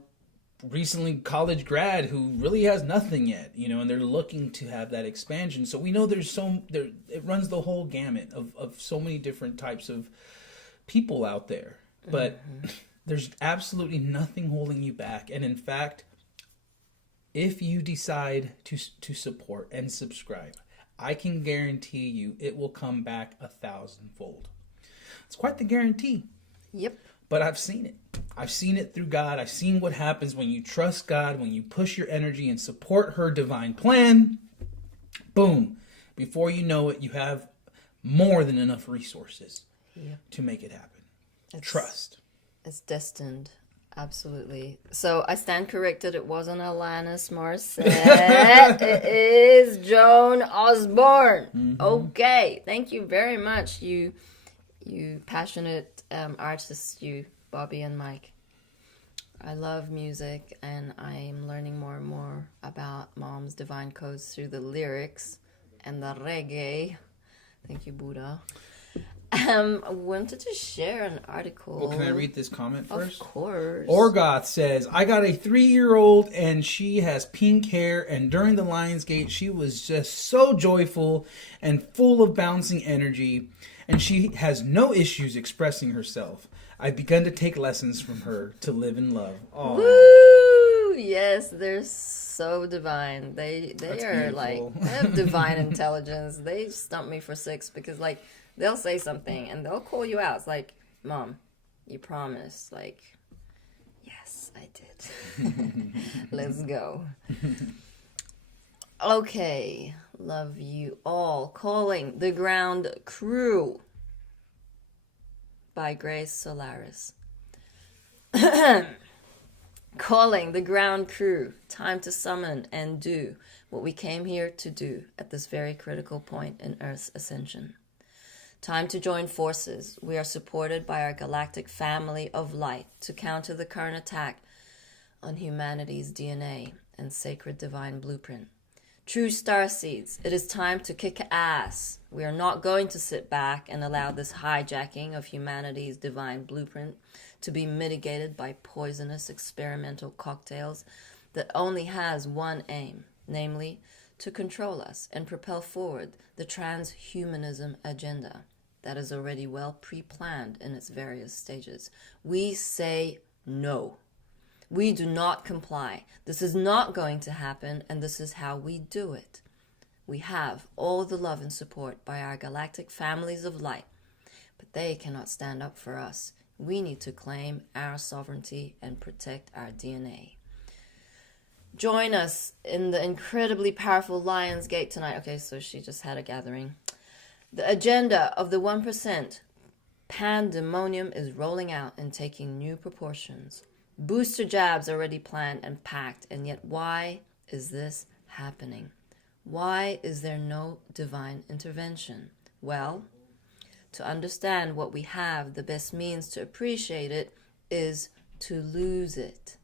recently college grad who really has nothing yet, you know, and they're looking to have that expansion. So we know it runs the whole gamut of so many different types of people out there. But there's absolutely nothing holding you back. And in fact, if you decide to support and subscribe, I can guarantee you it will come back 1,000-fold. It's quite the guarantee. Yep. But I've seen it. I've seen it through God. I've seen what happens when you trust God, when you push your energy and support her divine plan. Boom. Before you know it, you have more than enough resources to make it happen. Trust. It's destined. Absolutely. So I stand corrected. It wasn't Alanis Morissette. It is Joan Osborne. Mm-hmm. Okay. Thank you very much. You passionate artists, you, Bobby and Mike. I love music, and I'm learning more and more about Mom's divine codes through the lyrics and the reggae. Thank you, Buddha. I wanted to share an article. Well, can I read this comment first? Of course. Orgoth says, I got a 3-year-old and she has pink hair, and during the Lion's Gate, she was just so joyful and full of bouncing energy, and she has no issues expressing herself. I've begun to take lessons from her to live in love. Aww. Woo! Yes, they're so divine. They are beautiful. Like, they have divine intelligence. They stump me for 6 because, like, they'll say something and they'll call you out. It's like, Mom, you promised. Like, yes, I did. Let's go. Okay. Love you all. Calling the Ground Crew by Grace Solaris. Calling the ground crew. Time to summon and do what we came here to do at this very critical point in Earth's ascension. Time to join forces. We are supported by our galactic family of light to counter the current attack on humanity's DNA and sacred divine blueprint. True starseeds, it is time to kick ass. We are not going to sit back and allow this hijacking of humanity's divine blueprint to be mitigated by poisonous experimental cocktails that only has one aim, namely, to control us and propel forward the transhumanism agenda that is already well pre-planned in its various stages. We say no. We do not comply. This is not going to happen, and this is how we do it. We have all the love and support by our galactic families of light, but they cannot stand up for us. We need to claim our sovereignty and protect our DNA. Join us in the incredibly powerful Lion's Gate tonight. Okay, so she just had a gathering. The agenda of the 1% pandemonium is rolling out and taking new proportions. Booster jabs already planned and packed, and yet why is this happening? Why is there no divine intervention? Well, to understand what we have, the best means to appreciate it is to lose it.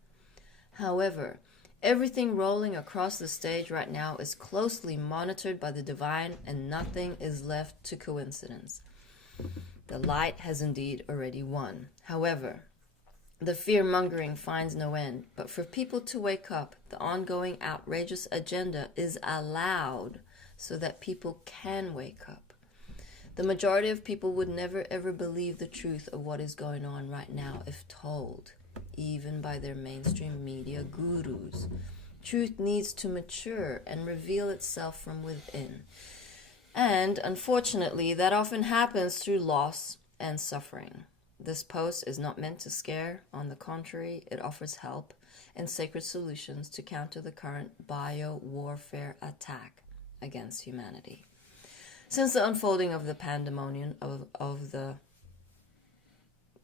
However, everything rolling across the stage right now is closely monitored by the divine, and nothing is left to coincidence. The light has indeed already won. However, the fear-mongering finds no end, but for people to wake up, the ongoing outrageous agenda is allowed so that people can wake up. The majority of people would never ever believe the truth of what is going on right now if told, even by their mainstream media gurus. Truth needs to mature and reveal itself from within. And, unfortunately, that often happens through loss and suffering. This post is not meant to scare. On the contrary, it offers help and sacred solutions to counter the current bio-warfare attack against humanity. Since the unfolding of the pandemonium of the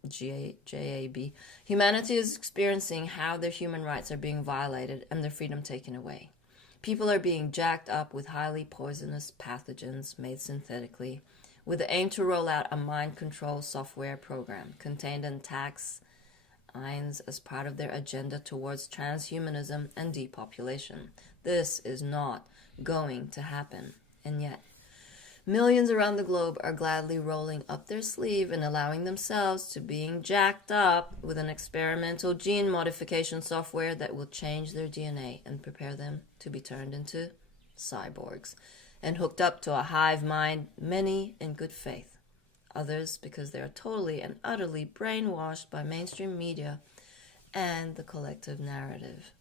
JAB, humanity is experiencing how their human rights are being violated and their freedom taken away. People are being jacked up with highly poisonous pathogens made synthetically, with the aim to roll out a mind control software program contained in tax lines as part of their agenda towards transhumanism and depopulation. This is not going to happen, and yet millions around the globe are gladly rolling up their sleeve and allowing themselves to being jacked up with an experimental gene modification software that will change their DNA and prepare them to be turned into cyborgs and hooked up to a hive mind, many in good faith, others because they are totally and utterly brainwashed by mainstream media and the collective narrative.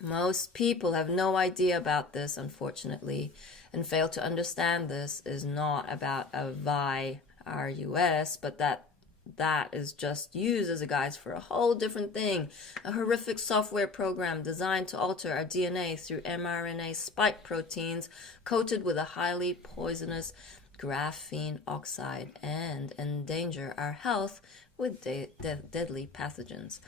Most people have no idea about this, unfortunately, and fail to understand this is not about a virus, but that is just used as a guise for a whole different thing. A horrific software program designed to alter our DNA through mRNA spike proteins coated with a highly poisonous graphene oxide and endanger our health with deadly pathogens.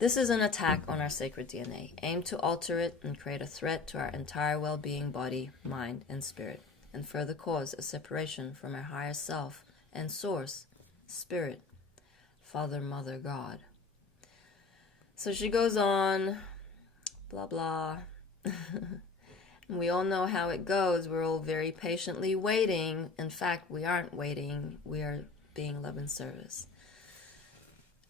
This is an attack on our sacred DNA, aimed to alter it and create a threat to our entire well-being, body, mind, and spirit, and further cause a separation from our higher self and source, spirit, Father, Mother, God. So she goes on, blah, blah. We all know how it goes. We're all very patiently waiting. In fact, we aren't waiting. We are being love and service.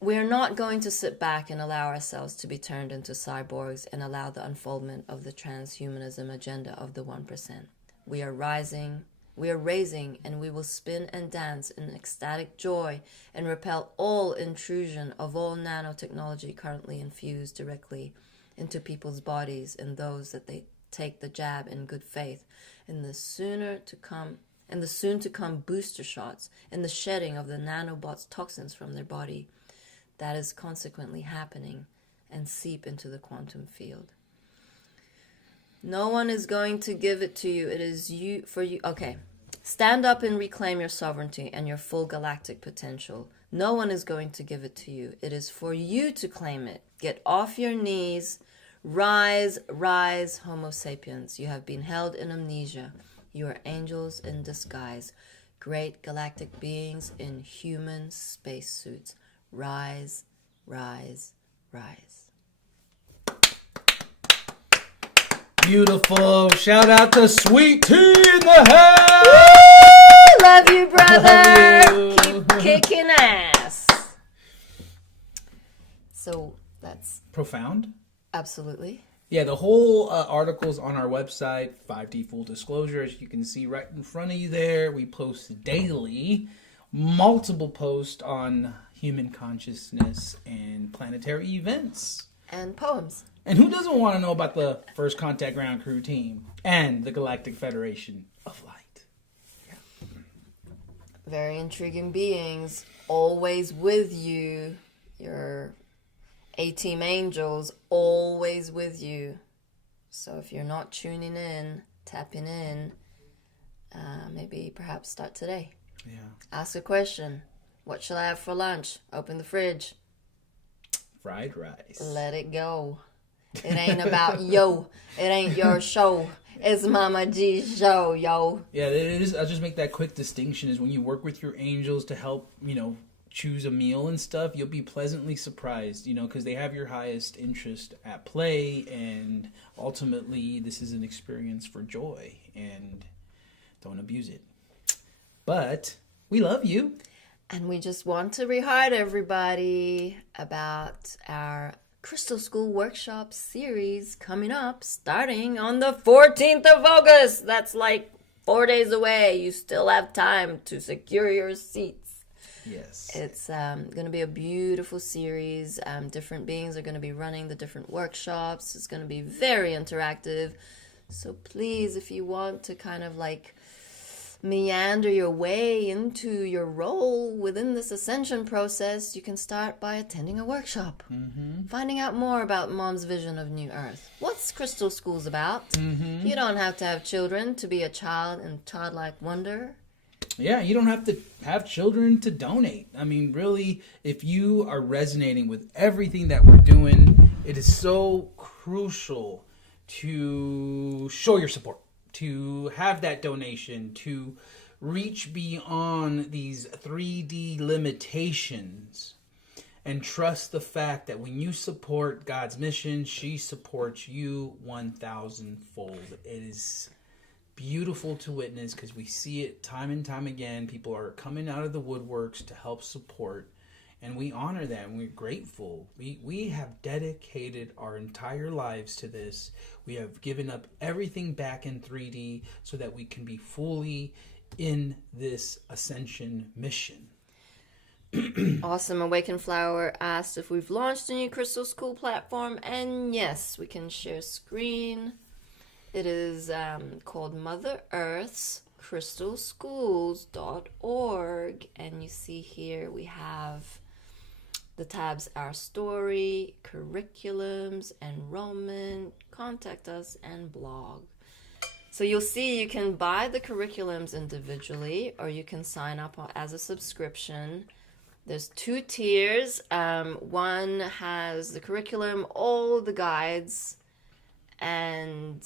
We are not going to sit back and allow ourselves to be turned into cyborgs and allow the unfoldment of the transhumanism agenda of the 1%. We are raising, and we will spin and dance in ecstatic joy and repel all intrusion of all nanotechnology currently infused directly into people's bodies and those that they take the jab in good faith, and the soon to come booster shots and the shedding of the nanobots' toxins from their body. That is consequently happening and seep into the quantum field. No one is going to give it to you. It is you for you. Okay. Stand up and reclaim your sovereignty and your full galactic potential. No one is going to give it to you. It is for you to claim it. Get off your knees. Rise, rise, Homo sapiens. You have been held in amnesia. You are angels in disguise. Great galactic beings in human spacesuits. Rise, rise, rise. Beautiful. Shout out to Sweet Tea in the house. Woo! Love you, brother. Love you. Keep kicking ass. profound. Absolutely. Yeah, the whole article's on our website, 5D Full Disclosure. As you can see right in front of you there, we post daily, multiple posts on human consciousness and planetary events. And poems. And who doesn't want to know about the First Contact Ground Crew team and the Galactic Federation of Light? Very intriguing beings, always with you. Your A-Team angels, always with you. So if you're not tuning in, tapping in, maybe perhaps start today. Yeah. Ask a question. What shall I have for lunch? Open the fridge. Fried rice. Let it go. It ain't about yo. It ain't your show. It's Mama G's show, yo. Yeah, it is. I'll just make that quick distinction is when you work with your angels to help, choose a meal and stuff, you'll be pleasantly surprised, because they have your highest interest at play, and ultimately this is an experience for joy, and don't abuse it. But we love you. And we just want to remind everybody about our Crystal School Workshop series coming up starting on the 14th of August. That's like 4 days away. You still have time to secure your seats. Yes. It's going to be a beautiful series. Different beings are going to be running the different workshops. It's going to be very interactive. So please, if you want to kind of like meander your way into your role within this ascension process, you can start by attending a workshop. Finding out more about Mom's vision of New Earth. What's Crystal Schools about? You don't have to have children to be a child in childlike wonder. Yeah, you don't have to have children to donate. I mean, really, if you are resonating with everything that we're doing, it is so crucial to show your support, to have that donation, to reach beyond these 3D limitations and trust the fact that when you support God's mission, she supports you 1,000-fold. It is beautiful to witness because we see it time and time again. People are coming out of the woodworks to help support, and we honor them. We're grateful. We have dedicated our entire lives to this. We have given up everything back in 3D so that we can be fully in this ascension mission. Awesome. Awakened Flower asked if we've launched a new Crystal School platform, and yes, we can share screen. It is called Mother Earth's crystalschools.org, and you see here we have the tabs Our Story, Curriculums, Enrollment, Contact Us, and Blog. So you'll see you can buy the curriculums individually, or you can sign up as a subscription. There's 2 tiers. One has the curriculum, all the guides, and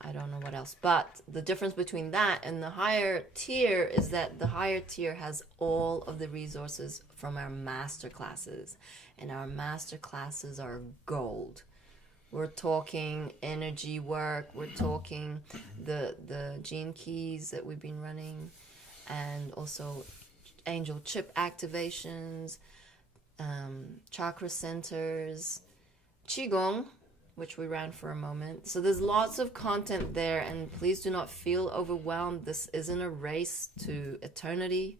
I don't know what else. But the difference between that and the higher tier is that the higher tier has all of the resources from our master classes. And our master classes are gold. We're talking energy work. We're talking the gene keys that we've been running. And also angel chip activations, chakra centers, Qigong, which we ran for a moment. So there's lots of content there, and please do not feel overwhelmed. This isn't a race to eternity.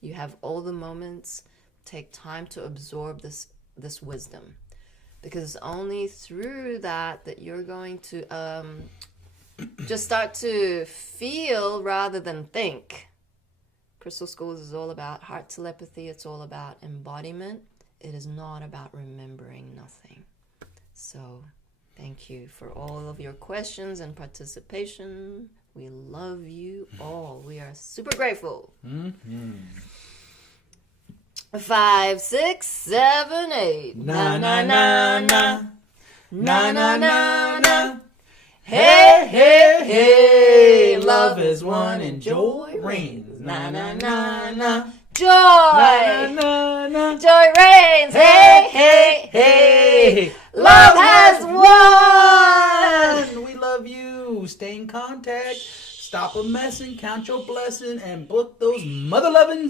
You have all the moments. Take time to absorb this wisdom, because it's only through that you're going to just start to feel rather than think. Crystal Schools is all about heart telepathy. It's all about embodiment. It is not about remembering nothing. So thank you for all of your questions and participation. We love you all. We are super grateful. 5, 6, 7, 8. Na na na na. Na na na na. Hey, hey, hey. Love is one and joy reigns. Na na na na. Joy. Na na na. Joy reigns. Hey, hey, hey. Love has won. We love you. Stay in contact. Stop a messing, count your blessing, and book those mother loving